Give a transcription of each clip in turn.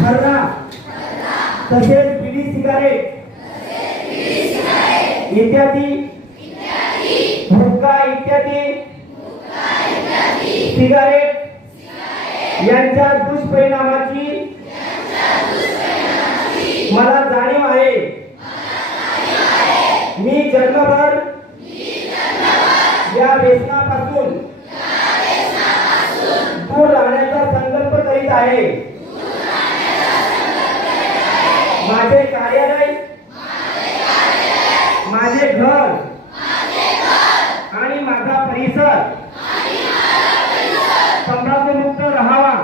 खर्रा तसेच बिडी सिगारेट इत्यादी हुक्का इत्यादी सिगारेट यांच्या दुष्परिणामाची मला जाणीव आहे। मी जन्मभर या व्यसनापासून दूर राहण्याचा संकल्प करीत आहे। माझे कार्यालय, माझे घर आणि माझा परिसर तंबाखूमुक्त राहावा,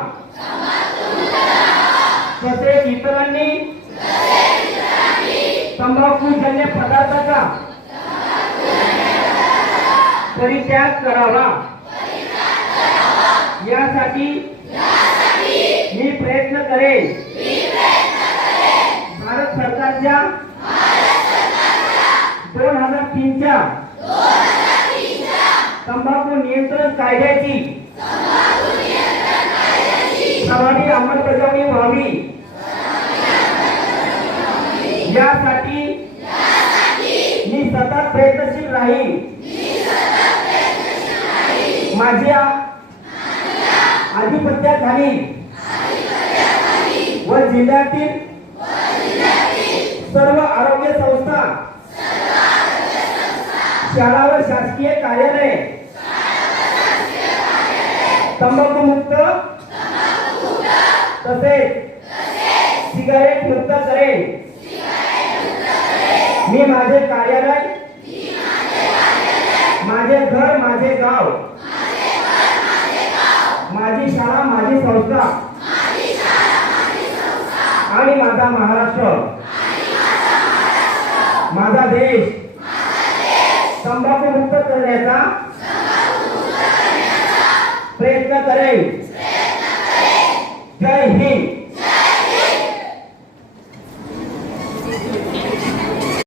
तसेच इतरांनी तंबाखूजन्य पदार्थाचा परित्याग करावा यासाठी मी प्रयत्न करेन। भारत सरकारच्या 2003च्या तंबाखू नियंत्रण कायद्याची प्रभावी अंमलबजावणी व्हावी यासाठी मी सतत प्रयत्नशील राहीन। माझ्या आधिपत्याखाली व जिल्ह्यातील सर्व आरोग्य संस्था, शाळा व शासकीय कार्यालय तंबाखूमुक्त तसेच सिगारेट मुक्त करेन। मी माझे कार्यालय, माझे घर, माझे गाव, माझी शाळा, माझी संस्था आणि माझा महाराष्ट्र, माझा देश तंबाखू मुक्त करण्याचा प्रयत्न करेन। जय हिंद।